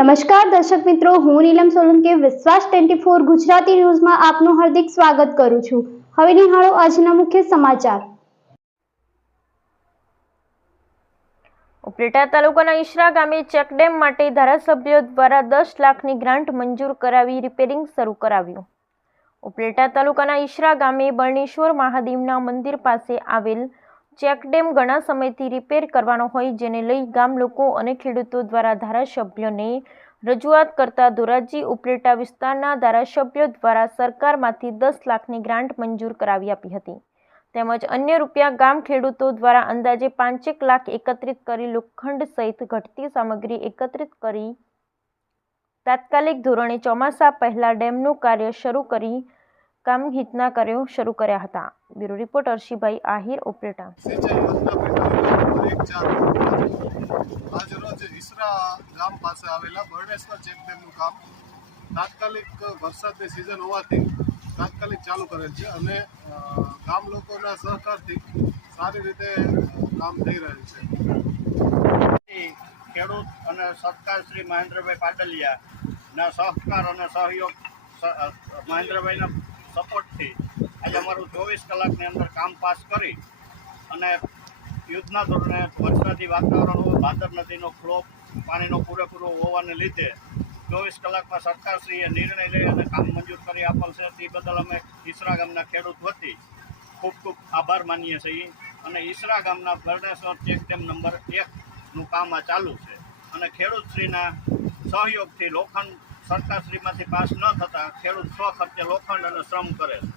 નમસ્કાર દર્શક મિત્રો, હું નીલમ સોલંકી વિશ્વાસ 24 ગુજરાતી ન્યૂઝમાં આપનું હાર્દિક સ્વાગત કરું છું। હવે નિહાળો આજના મુખ્ય સમાચાર। ઉપલેટા તાલુકાના ઈસરા ગામે ચેકડેમ માટે ધારાસભ્યો દ્વારા 10 લાખની ગ્રાન્ટ મંજૂર કરાવી રિપેરિંગ શરૂ કરાવ્યું। ઉપલેટા તાલુકાના ઈસરા ગામે બરણેશ્વર મહાદેવના મંદિર પાસે આવેલ ચેકડેમ ઘણા સમયથી રિપેર કરવાનો હોય, જેને લઈ ગામ લોકો અને ખેડૂતો દ્વારા ધારાસભ્યોને રજૂઆત કરતા ધોરાજી ઉપલેટા વિસ્તારના ધારાસભ્યો દ્વારા સરકારમાંથી 10 લાખની ગ્રાન્ટ મંજૂર કરાવી આપી હતી, તેમજ અન્ય રૂપિયા ગામ ખેડૂતો દ્વારા અંદાજે 5 લાખ એકત્રિત કરી લોખંડ સહિત ઘટતી સામગ્રી એકત્રિત કરી તાત્કાલિક ધોરણે ચોમાસા પહેલા ડેમનું કાર્ય શરૂ કરી કામહિતના કાર્યો શરૂ કર્યા હતા। Bureau report અર્શીભાઈ Ahir, Upleta. આજરોજ ઈસરા ગામ પાસે આવેલા બરણેશ્વર ચેકડેમનું કામ તાત્કાલિક વરસાદની સિઝન હોવાથી તાત્કાલિક ચાલુ કરેલ છે અને ગામ લોકોના સહકારથી સારી રીતે કામ થઈ રહ્યું છે। ખેડૂત અને સરકાર શ્રી મહેન્દ્રભાઈ પાટલિયાના સહકાર અને સહયોગ મહેન્દ્રભાઈના સપોર્ટથી આજે અમારું 24 કલાકની અંદર કામ પાસ કરી અને યુદ્ધના ધોરણે વરસાદી વાતાવરણ હોય, ભાદર નદીનો ફ્લો પાણીનો પૂરેપૂરો હોવાને લીધે 24 કલાકમાં સરકારશ્રીએ નિર્ણય લઈ અને કામ મંજૂર કરી આપેલ છે। તે બદલ અમે ઈસરા ગામના ખેડૂત વતી ખૂબ ખૂબ આભાર માનીએ છીએ અને ઈસરા ગામના બરણેશ્વર ચેકડેમ નંબર 1નું કામ આ ચાલુ છે અને ખેડૂતશ્રીના સહયોગથી લોખંડ સરકારશ્રીમાંથી પાસ ન થતાં ખેડૂત સ્વખર્ચે લોખંડ અને શ્રમ કરે છે।